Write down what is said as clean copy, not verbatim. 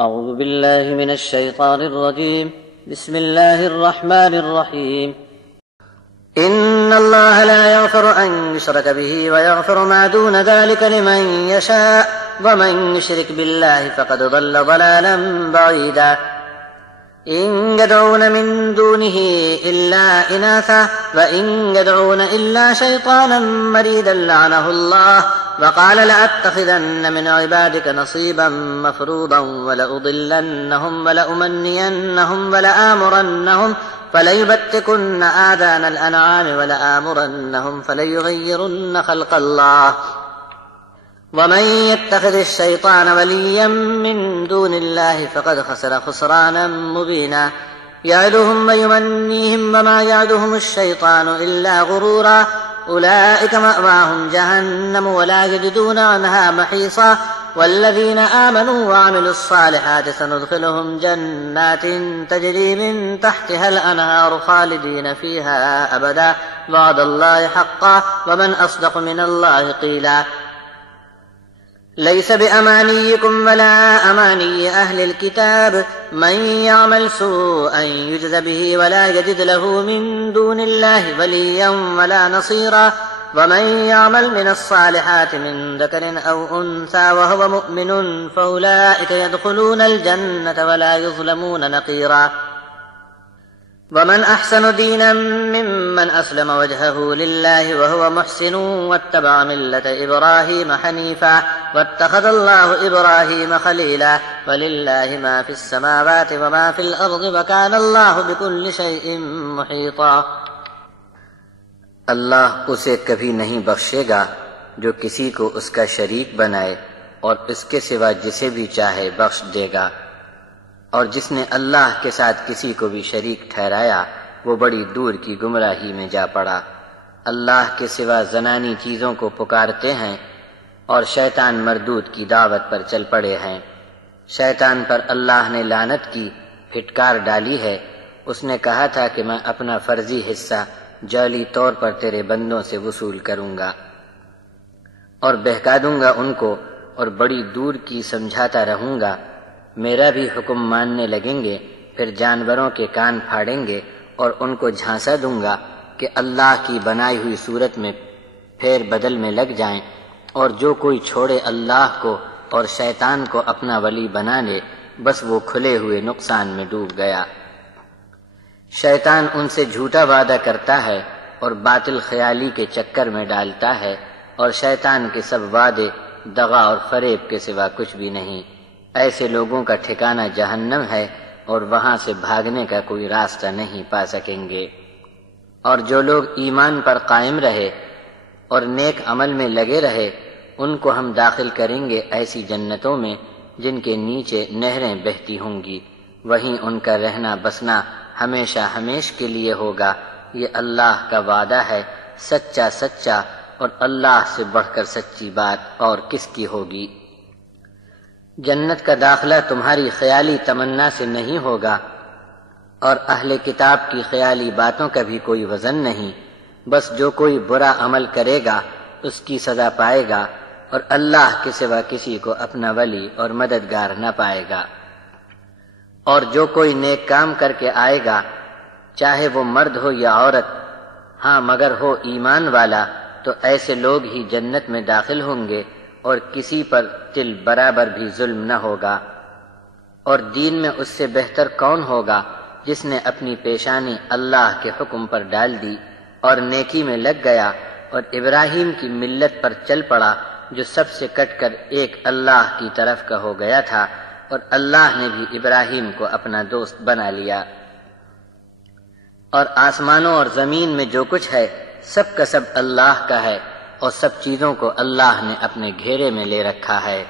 أعوذ بالله من الشيطان الرجيم. بسم الله الرحمن الرحيم. إن الله لا يغفر أن يشرك به ويغفر ما دون ذلك لمن يشاء ومن يشرك بالله فقد ضل ضلالا بعيدا. إن يدعون من دونه إلا إناثا وإن يدعون إلا شيطانا مريدا لعنه الله وقال لأتخذن من عبادك نصيبا مفروضا ولأضلنهم ولأمنينهم ولآمرنهم فليبتكن آذان الأنعام ولآمرنهم فليغيرن خلق الله ومن يتخذ الشيطان وليا من دون الله فقد خسر خسرانا مبينا. يعدهم ويمنيهم وما يعدهم الشيطان إلا غرورا. أولئك مأواهم جهنم ولا يجدون عنها محيصا. والذين آمنوا وعملوا الصالحات سندخلهم جنات تجري من تحتها الأنهار خالدين فيها أبدا وعد الله حقا ومن أصدق من الله قيلا. ليس بأمانيكم ولا أماني أهل الكتاب من يعمل سوءا يجز به ولا يجد له من دون الله وليا ولا نصيرا. ومن يعمل من الصالحات من ذكر أو أنثى وهو مؤمن فأولئك يدخلون الجنة ولا يظلمون نقيرا. ومن أحسن دينا ممن أسلم وجهه لله وهو محسن واتبع ملة إبراهيم حنيفا واتخذ الله إبراهيم خليلا. ولله ما في السماوات وما في الأرض وكان الله بكل شيء محيطا. اللہ اسے کبھی نہیں بخشے گا جو کسی کو اس کا شریک بنائے اور اس کے سوا جسے بھی چاہے بخش دے گا، اور جس نے اللہ کے ساتھ کسی کو بھی شریک ٹھہرایا وہ بڑی دور کی گمراہی میں جا پڑا۔ اللہ کے سوا زنانی چیزوں کو پکارتے ہیں اور شیطان مردود کی دعوت پر چل پڑے ہیں۔ شیطان پر اللہ نے لعنت کی پھٹکار ڈالی ہے۔ اس نے کہا تھا کہ میں اپنا فرضی حصہ جعلی طور پر تیرے بندوں سے وصول کروں گا اور بہکا دوں گا ان کو اور بڑی دور کی سمجھاتا رہوں گا۔ میرا بھی حکم ماننے لگیں گے، پھر جانوروں کے کان پھاڑیں گے اور ان کو جھانسا دوں گا کہ اللہ کی بنائی ہوئی صورت میں پھیر بدل میں لگ جائیں، اور جو کوئی چھوڑے اللہ کو اور شیطان کو اپنا ولی بنا لے بس وہ کھلے ہوئے نقصان میں ڈوب گیا۔ شیطان ان سے جھوٹا وعدہ کرتا ہے اور باطل خیالی کے چکر میں ڈالتا ہے، اور شیطان کے سب وعدے دغا اور فریب کے سوا کچھ بھی نہیں۔ ایسے لوگوں کا ٹھکانہ جہنم ہے اور وہاں سے بھاگنے کا کوئی راستہ نہیں پا سکیں گے۔ اور جو لوگ ایمان پر قائم رہے اور نیک عمل میں لگے رہے ان کو ہم داخل کریں گے ایسی جنتوں میں جن کے نیچے نہریں بہتی ہوں گی، وہیں ان کا رہنا بسنا ہمیشہ ہمیش کے لیے ہوگا۔ یہ اللہ کا وعدہ ہے، سچا سچا، اور اللہ سے بڑھ کر سچی بات اور کس کی ہوگی۔ جنت کا داخلہ تمہاری خیالی تمنا سے نہیں ہوگا، اور اہل کتاب کی خیالی باتوں کا بھی کوئی وزن نہیں۔ بس جو کوئی برا عمل کرے گا اس کی سزا پائے گا، اور اللہ کے سوا کسی کو اپنا ولی اور مددگار نہ پائے گا۔ اور جو کوئی نیک کام کر کے آئے گا، چاہے وہ مرد ہو یا عورت، ہاں مگر ہو ایمان والا، تو ایسے لوگ ہی جنت میں داخل ہوں گے، اور کسی پر تل برابر بھی ظلم نہ ہوگا۔ اور دین میں اس سے بہتر کون ہوگا جس نے اپنی پیشانی اللہ کے حکم پر ڈال دی اور نیکی میں لگ گیا اور ابراہیم کی ملت پر چل پڑا جو سب سے کٹ کر ایک اللہ کی طرف کا ہو گیا تھا، اور اللہ نے بھی ابراہیم کو اپنا دوست بنا لیا۔ اور آسمانوں اور زمین میں جو کچھ ہے سب کا سب اللہ کا ہے، اور سب چیزوں کو اللہ نے اپنے گھیرے میں لے رکھا ہے۔